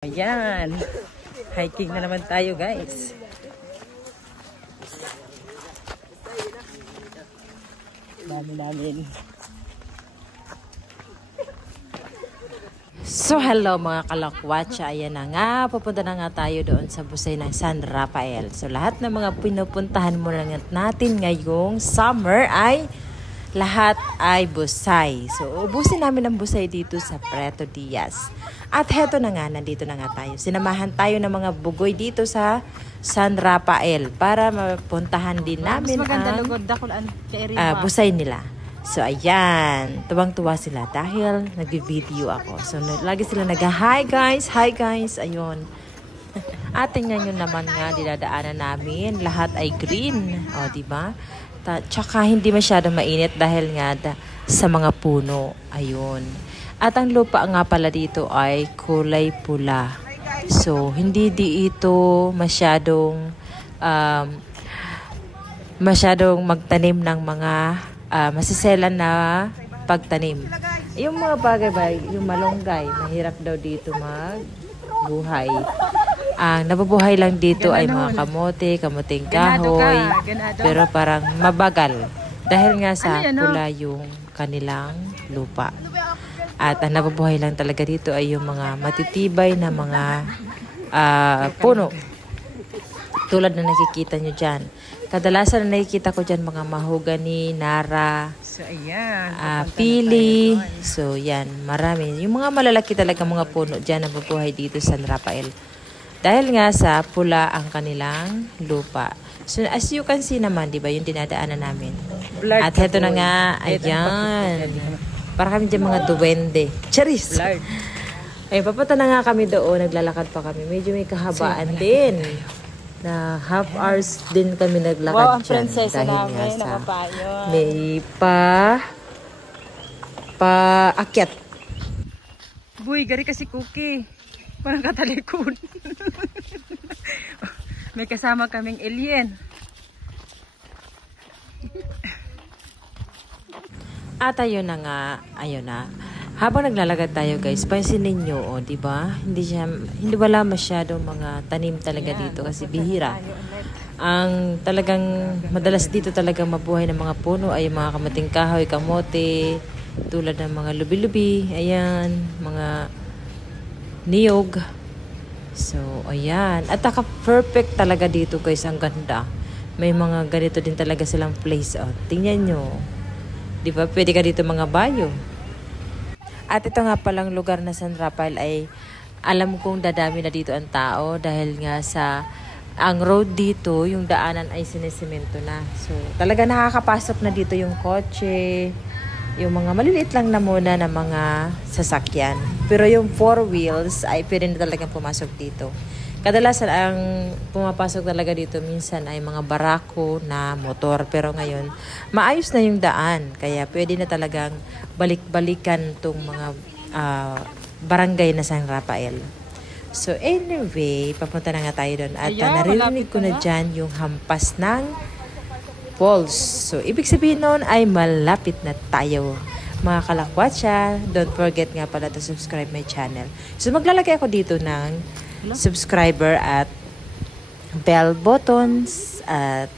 Ayan, hiking na naman tayo guys. Dami namin. So hello mga kalakwatsa, ayan na nga, pupunta na nga tayo doon sa Busay ng San Rafael. So lahat ng mga pinupuntahan mo lang natin ngayong summer ay lahat ay Busay. So ubusin namin ang Busay dito sa Preto Diaz. At heto na nga, nandito na nga tayo. Sinamahan tayo ng mga bugoy dito sa San Rafael para mapuntahan din namin ang Busay nila. So ayan, tuwang-tuwa sila dahil nag-video ako. So lagi sila hi guys, ayun. At tingnan nyo naman nga, dinadaanan namin, lahat ay green. O, diba? Tsaka hindi masyadong mainit dahil nga sa mga puno. Ayun. At ang lupa nga pala dito ay kulay pula. So, hindi dito masyadong magtanim ng mga masiselan na pagtanim. Yung mga bagay, yung malunggay, mahirap daw dito magbuhay. Ang nabubuhay lang dito ay mga kamuting kahoy, pero parang mabagal. Dahil nga sa pula yung kanilang lupa. At ang nabubuhay lang talaga dito ay yung mga matitibay na mga puno. Tulad na nakikita nyo dyan. Kadalasan na nakikita ko dyan mga mahogany, nara, so, ayan, pili. So yan, marami. Yung mga malalaki talaga mga puno dyan nabubuhay dito sa San Rafael. Dahil nga sa pula ang kanilang lupa. So as you can see naman, di ba, yung dinadaanan namin. At heto na nga, ayan. Para kami dyan mga duwende. Charis! Ay, papunta na nga kami doon. Naglalakad pa kami. Medyo may kahabaan din. Na half hours din kami naglakad dyan. Wow, ang prinsesa namin. May paakyat. Buy, gari kasi cookie. Parang katalikod. May kasama kaming alien. At ayun na nga, ayun na. Habang naglalagad tayo guys, pansinin nyo, oh, di ba? Hindi wala masyadong mga tanim talaga dito kasi bihira. Ang talagang madalas dito talaga mabuhay ng mga puno ay mga kamating kahoy, kamote, tulad ng mga lubi-lubi, ayan, mga niyog. So, ayan. At perfect talaga dito guys, ang ganda. May mga ganito din talaga silang place. Oh, tingnan nyo. Di ba? Pwede ka dito mga bayo. At ito nga palang lugar na San Rafael ay alam kong dadami na dito ang tao dahil nga sa ang road dito, yung daanan ay sinisemento na. So, talaga nakakapasok na dito yung kotse, yung mga maliliit lang na muna na mga sasakyan. Pero yung 4 wheels ay pwede na talagang pumasok dito. Kadalasan ang pumapasok talaga dito minsan ay mga barako na motor. Pero ngayon, maayos na yung daan. Kaya pwede na talagang balik-balikan itong mga barangay na San Rafael. So anyway, papunta na nga tayo doon. At naririnig ko na dyan yung hampas ng falls. So ibig sabihin noon ay malapit na tayo. Mga kalakwatsa, don't forget nga pala to subscribe my channel. So maglalagay ako dito ng subscriber at bell buttons at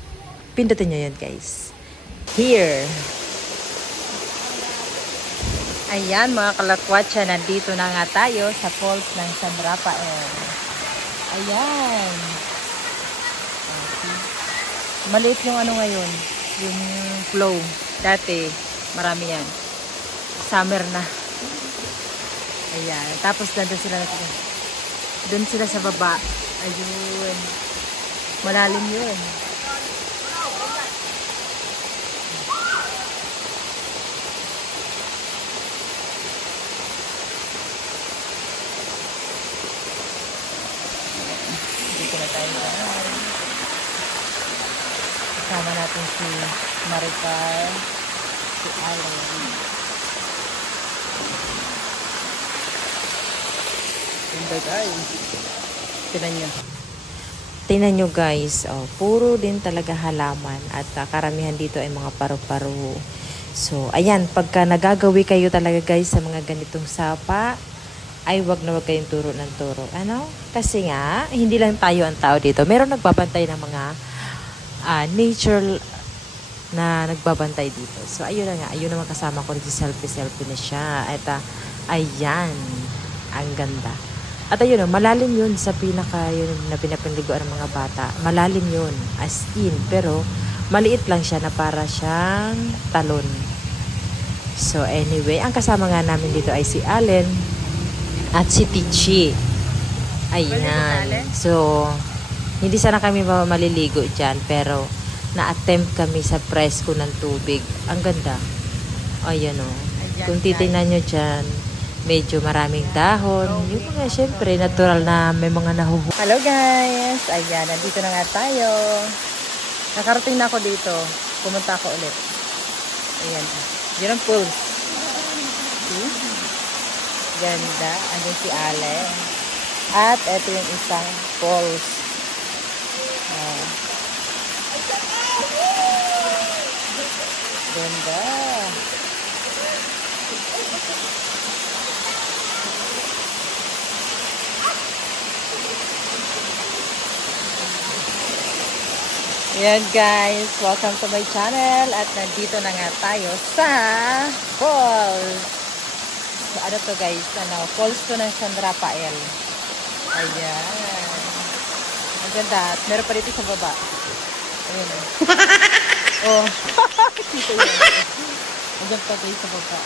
pindutin nyo yun guys. Here. Ayan mga kalakwatsa, nandito na nga tayo sa falls ng San Rafael. Ayan. Okay. Maliit yung ano ngayon, yung flow. Dati, marami yan. Summer na. Ayan. Tapos nandun sila natin. Doon sila sa baba. Ayun. Malalim yun. Dito na tayo. Kasama natin si Maricar, si Alan. Tingnan nyo guys, oh, puro din talaga halaman at karamihan dito ay mga paru-paro. So ayan, pagka nagagawi kayo talaga guys sa mga ganitong sapa, ay wag na wag kayong turo ng turo. Ano? Kasi nga, hindi lang tayo ang tao dito. Meron nagbabantay ng mga nature na nagbabantay dito. So, ayun na nga. Ayun naman kasama ko. Selfie-selfie na siya. At, ayan. Ang ganda. At ayun, malalim yun sa pinaka yun na pinapinliguan ng mga bata. Malalim yun. As in. Pero, maliit lang siya na para siyang talon. So, anyway. Ang kasama nga namin dito ay si Allen at si Tichi. Ayan. So, hindi sana kami maliligo dyan. Pero, na-attempt kami sa presko ng tubig. Ang ganda. Ayan o. Kung titingnan nyo dyan, medyo maraming dahon. Yung mga, syempre, natural na may mga nahuhuli. Hello guys! Ayan, nandito na nga tayo. Nakarating na ako dito. Pumunta ako ulit. Ayan. Yun ang pool. Ganda. Andun si Ale. At ito yung isang falls. Ganda. Ayan guys, welcome to my channel at nandito na nga tayo sa falls. So, ano to guys, falls to ng San Rafael. Ayan. Ang ganda. At meron pa dito sa baba. Ayan. Oh. Dito yun. Ang ganda guys sa baba.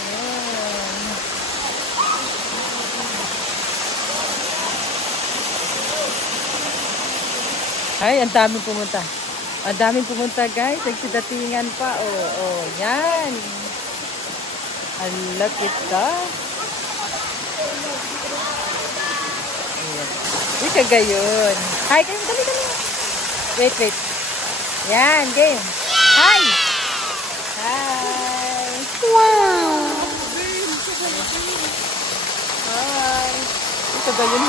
Ayan. Ay, ang daming pumunta. Ang daming pumunta guys. Nagsidatingan pa. Oh, yan. Ang lakit ka. Uy, kagayon. Hi, kayo. Dali. Wait. Yan, game. Hi. Hi. Wow. Hi. Uy, kagayon.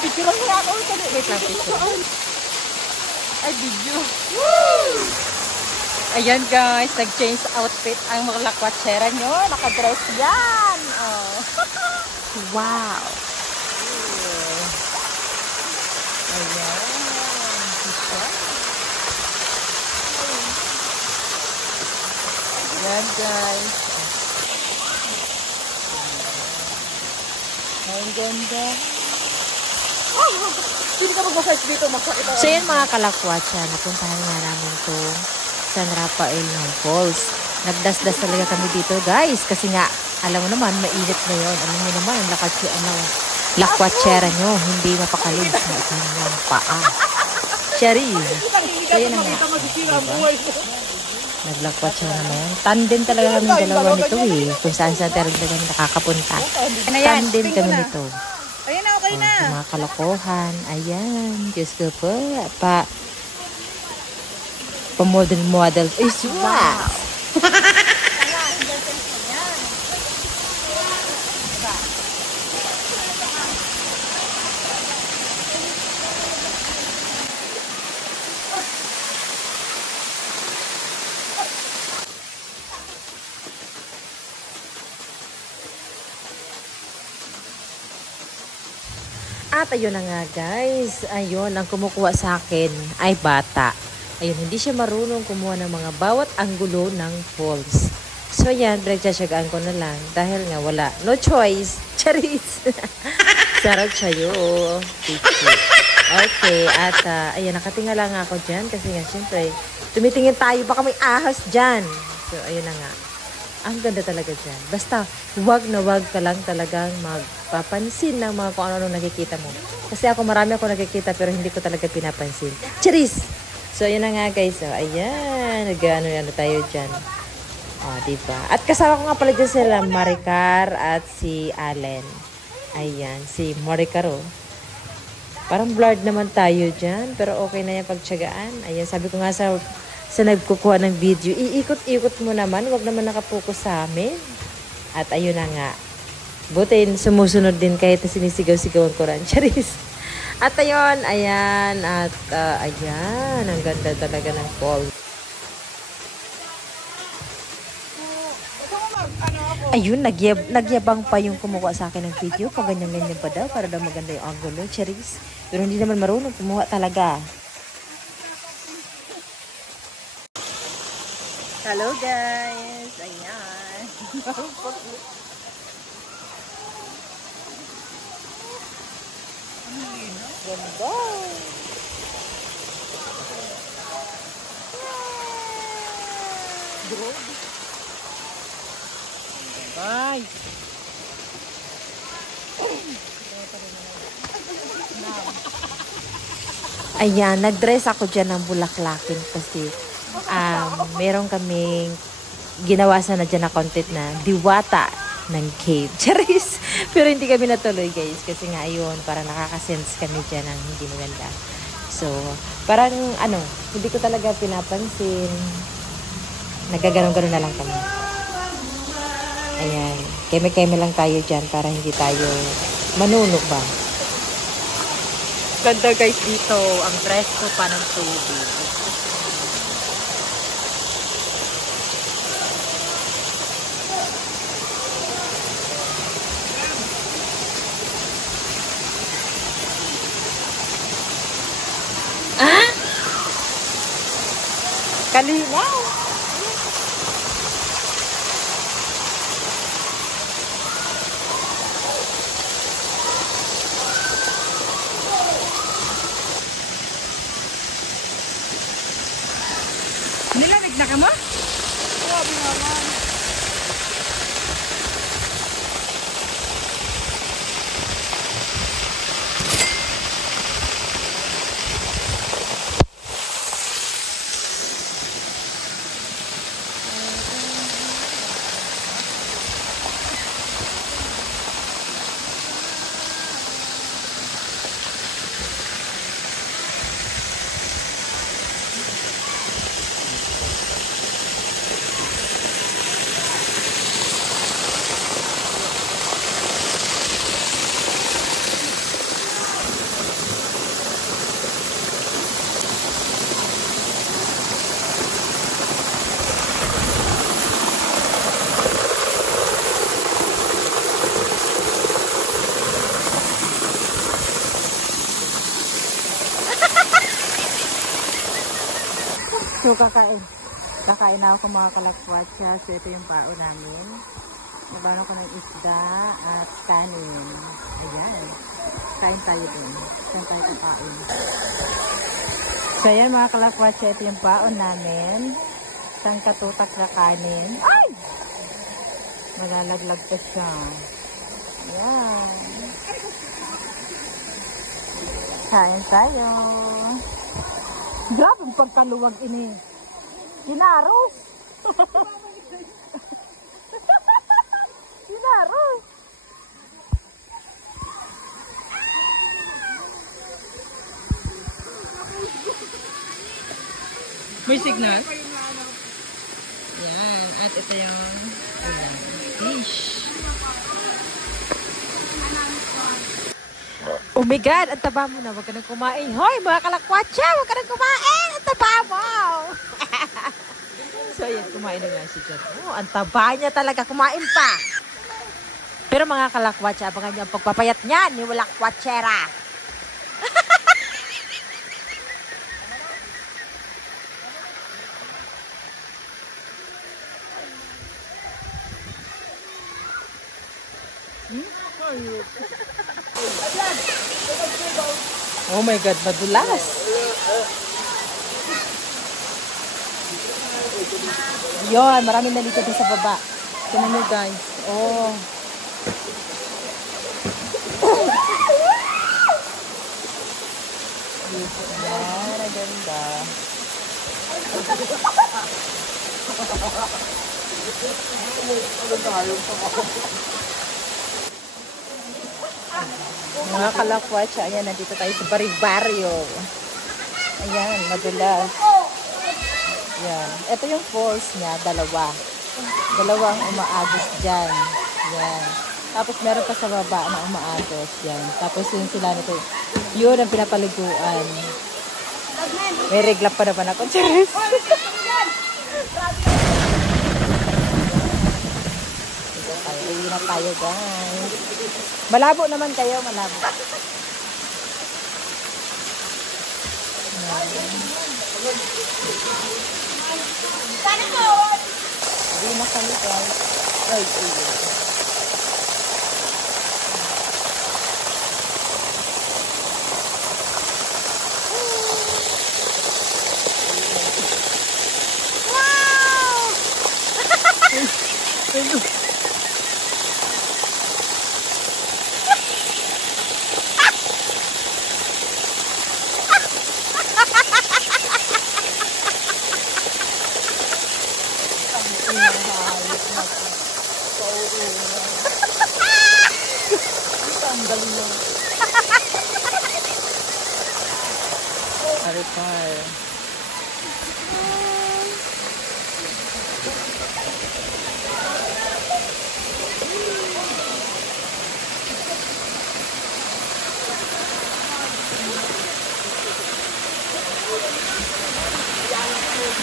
Picture lang nga ako. Wait lang, picture. Ay, video. Woo! Ayan guys, nag-change outfit ang mga lakwatsera nyo. Nakadress yan. Oh. Wow. Ayan. Ayan guys. Ang ganda. Hindi ka mag-search dito. So yan mga kalakwatsa, napuntahan nga namin to San Rafael ng Falls. Nagdasdas talaga kami dito guys. Kasi nga, alam mo naman, mainit ngayon. Alam mo naman, ang lakwatsera nyo, hindi mapakalig sa kanyang paa. Cherry. So yan na nga. Naglakwatsa naman. Tandem talaga kami dalawa nito eh. Kung saan talaga kami nakakapunta. Tandem kami nito. Ayan na, okay na. Mga kalokohan. Ayan. Diyos ko po. Pa-model is wow. At ayun na nga guys, ayun, ang kumukuha sa akin ay bata. Ayun, hindi siya marunong kumuha ng mga bawat anggulo ng falls. So yan, pinagtsatsagaan ko na lang dahil nga wala. No choice. Charis. Sarap sa'yo. Okay, at ayun, nakatingala nga ako dyan kasi nga syempre, tumitingin tayo, baka may ahas dyan. So ayun na nga. Ang ganda talaga dyan. Basta, wag na wag ka lang talagang magpapansin ng mga kung ano nakikita mo. Kasi ako, marami ako nakikita pero hindi ko talaga pinapansin. Charis! So, ayan na nga guys. So, ayan. Nag-ano tayo dyan. Diba? At kasama ko nga pala dyan sila, Maricar at si Allen. Ayan. Si Maricar, oh. Parang blurred naman tayo dyan. Pero okay na yung pagtsagaan. Ayan. Sabi ko nga sa nagkukuha ng video, iikot-ikot mo naman, wag naman nakapokus sa amin. At ayun na nga, butin, sumusunod din kahit na sinisigaw-sigawan ko rin. Charis. At ayun, ayan, at ayan, ang ganda talaga ng fall. Ayun, nagyabang pa yung kumuha sa akin ng video. Pag ganyan-ganyan pa daw, para daw maganda yung angulo, Charis. Pero hindi naman marunong kumuha talaga. Hello guys! Ayan. Ganda! Bye! Ayan, nag-dress ako dyan ng bulaklakin kasi meron kaming ginawa sana dyan na content na diwata ng cave. Charis! Pero hindi kami natuloy guys kasi nga ayun, parang nakakasense kami dyan ng hindi maganda. So, parang hindi ko talaga pinapansin. Nagaganon-ganon na lang kami. Ayan, keme-keme lang tayo dyan para hindi tayo manunog ba. Ganda guys dito, ang presko pa ng tubig. Ah? Kalinaw! Nilamig na ka mo? Grabe naman. So, kakain na ako mga kalakwatsa. So, ito yung pao namin. Nabano ko ng isda at kanin. Ayan. Kain tayo din. Kain tayo kakain. So, ayan mga kalakwatsa. Ito yung pao namin. Isang katutak na kanin. Ay! Malalaglag pa siya. Ayan. Kain tayo. Grabe ang pagkaluwag ini. Kinaros. Kinaros. May signal? Yan. At ito yung fish. Oh my God, ang taba mo na. Huwag ka nang kumain. Hoy, mga kalakwatsa, huwag ka nang kumain. Ang taba mo. So, ayan, kumain na nga si John. Oh, ang taba niya talaga. Kumain pa. Pero mga kalakwatsa, abangan niyo ang pagpapayat niyan ni walang kwatsera. Oh my God, madulas. Yun, maraming nalito din sa baba. Tingnan nyo guys. Oh. Yan, ang ganda. Mga kalakwatsa, ayan, nandito tayo sa Baribaryo. Ayan, madulas. Ayan. Ito yung falls niya, dalawa. Dalawang umaagos dyan. Ayan. Tapos meron pa sa baba na umaagos dyan. Tapos yun sila nito. Yun ang pinapaliguan. May regla pa naman ako. Cheers! na tayo, guys. Malabo naman kayo, malabo. Uwi na kami, guys. Ay. Aripar.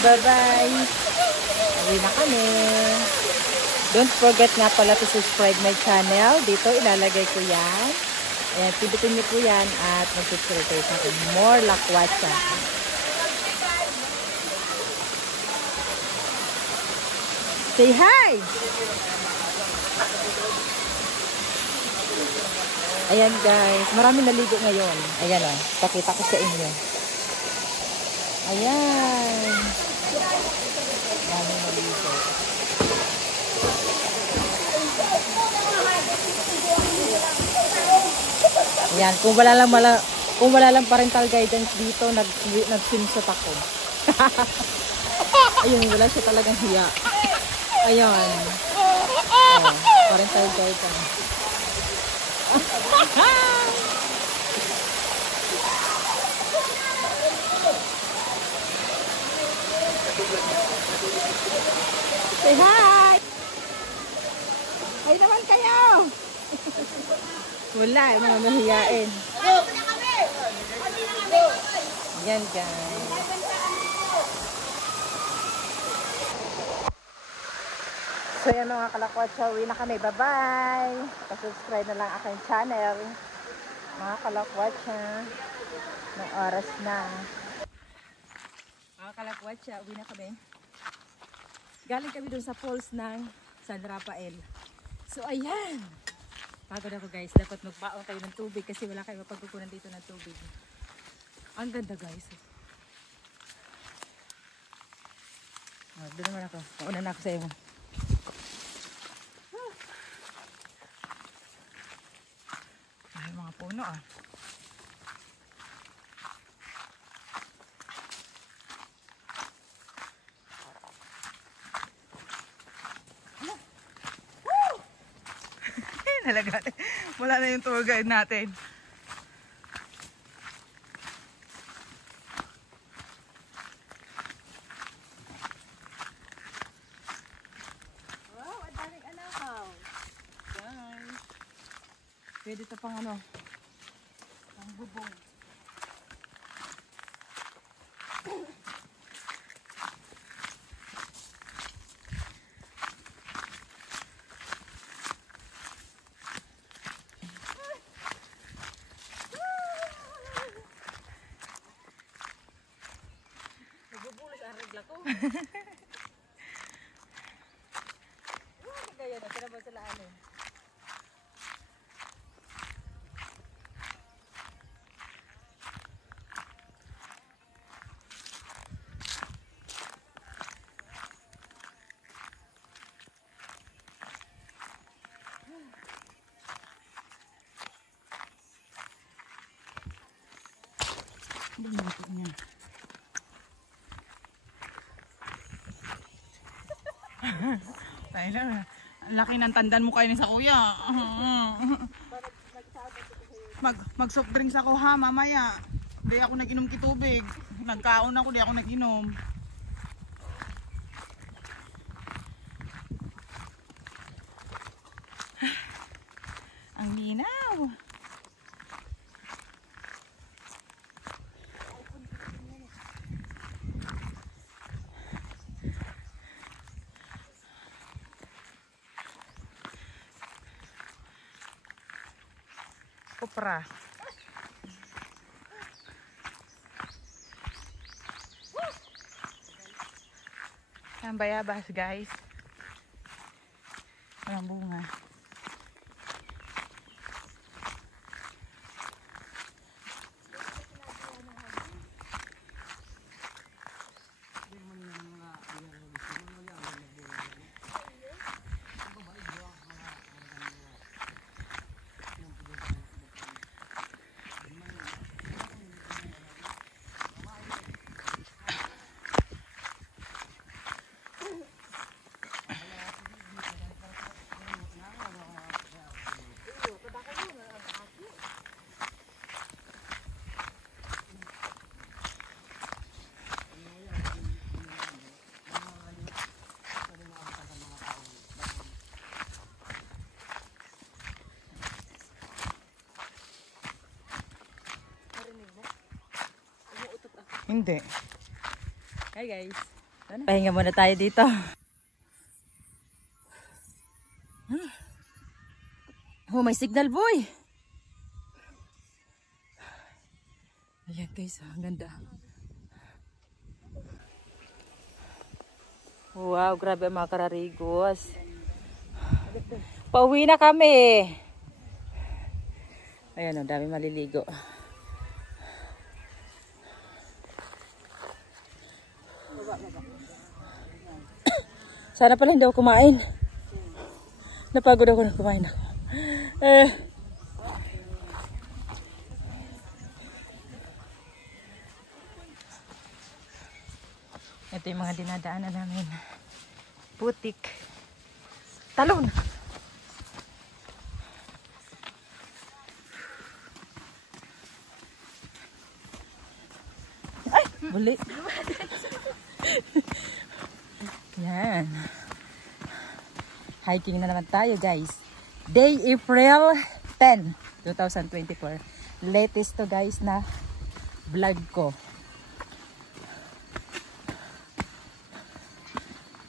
Bye-bye. Uwi na kami. Don't forget nga pala to subscribe my channel. Dito ilalagay ko yan. Ayan, pindutin niyo po yan at mag-subscribe kayo sa akin. More Lakwatsa. Say hi! Ayan guys, maraming naligo ngayon. Ayan o, pakita ko sa inyo. Ayan. Maraming naligo. Ayan, kung wala lang parental guidance dito, nag-swimsuit ako. Ayun, wala siya talagang hiya. Ayan. Oh, parental guidance. Say hi! Hi naman kayo! Wala, mga mahiyain. Yan guys. So yan mga kalakwatsa, uwi na kami. Bye-bye! Pasubscribe na lang aking channel. Mga kalakwatsa, ng oras na. Mga kalakwatsa, uwi na kami. Galing kami dun sa falls ng San Rafael. So ayan! Pagod ako guys, dapat magbaon tayo ng tubig kasi wala kayo mapagkukunan dito ng tubig. Ang ganda guys. Doon naman ako. Mauna na ako sa iyo. Ay, mga puno ah. Talaga. Wala na yung tour guide natin. Wow, ang daming alahaw. Guys. Pwede ito pang ano, pang bubong. Kaya na, tinabang sila ano. Lumato niya. Tayo lang. Ang laki ng tandan mo kayo ni sa kuya. Mag-soft drinks ako ha, mamaya. Hindi ako nag-inom kitubig. Nagkaon ako, di ako nag-inom. Ang linaw. Kopra. Ang bayabas guys. Walang bunga. Hindi. Hi guys. Pahinga muna tayo dito. Oh, may signal boy. Ayan guys, ang ganda. Wow, grabe mga kararigos. Pauwi na kami. Ayan, ang dami maliligo. Sana pala hindi ako kumain. Napagod ako na kumain ako. Ito yung mga dinadaanan namin. Putik. Talon! Ay! Buli! Yan. Hiking na naman tayo guys. Day April 10, 2024. Latest to guys na vlog ko.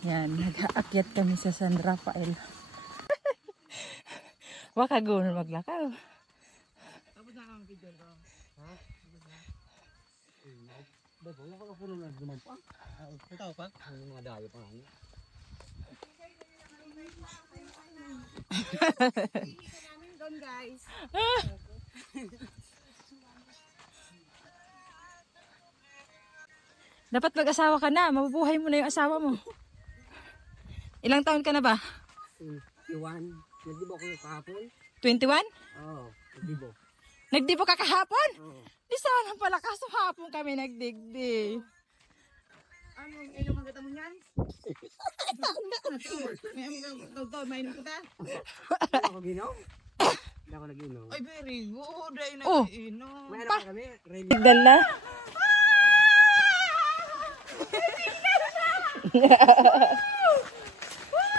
Yan, nag-aakyat kami sa San Rafael. Wakagun maglakaw. Tapos na ang video ko. Ha? Tapos na? Wala ko na gumampak. Ikaw pa? Ang mga dayo pa nga. Guys. Dapat mag-asawa ka na. Mabubuhay mo na yung asawa mo. Ilang taon ka na ba? 21. Nagdibo ko kahapon. 21? Oo, nagdibo. Nagdibo ka kahapon? Oo. Di sana pala kaso hapon kami nagdigdi. Ano, inom ang gata mo yan? May inom ko ta? Hindi ako ginom? Hindi ako nag-inom. Ay, very good. Ay, nag-inom. May ano kami? Signal na.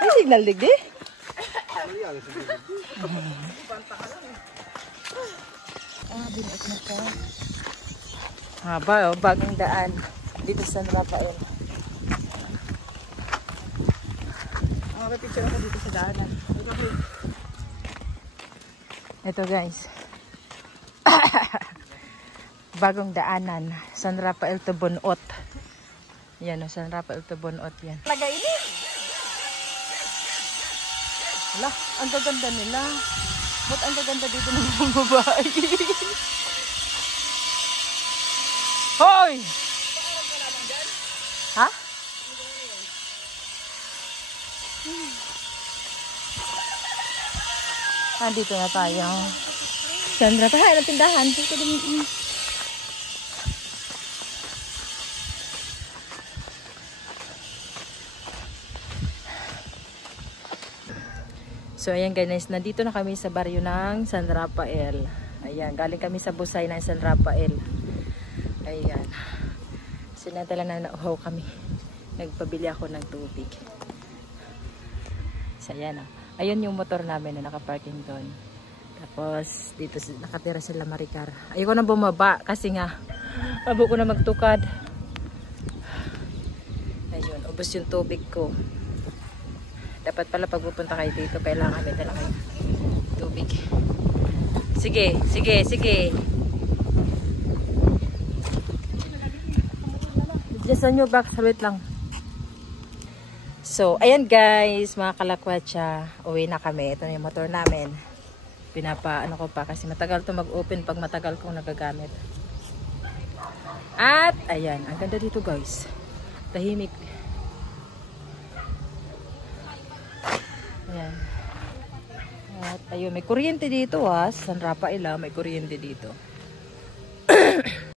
Ay, signal digdi? Binuot na ka. Haba, oh, bagong daan. Dito sa San Rafael. May picture ako dito sa daanan. Ito guys. Bagong daanan. San Rafael to Bonot. Yan o, San Rafael to Bonot yan. Lagay ini. Wala, ang gaganda nila. Ba't ang gaganda dito ng mga babae? Hoy! Ha? Nandito na tayo. Sandra, pahay ng tindahan. Dito din. So ayan guys, nandito na kami sa baryo ng San Rafael. Ayan, galing kami sa Busay ng San Rafael. Ayan. Sinadala na nauhaw kami. Nagpabili ako ng tubig. So ayan o. Ayun yung motor namin na nakaparking doon. Tapos dito nakatira sila Maricar. Ayoko na bumaba kasi nga abo ko na magtukad. Ayun, ubos yung tubig ko. Dapat pala pag pupunta kayo dito, kailangan may dala kayo tubig. Sige, sige, sige. Just on your back, salit lang. So, ayan guys, mga kalakwatsa, uwi na kami. Ito na yung motor namin. Ano ko pa kasi matagal to mag-open pag matagal kong nagagamit. At, ayan, ang ganda dito guys. Tahimik. Ayan. At, ayun, may kuryente dito ha. San Rafael, may kuryente dito.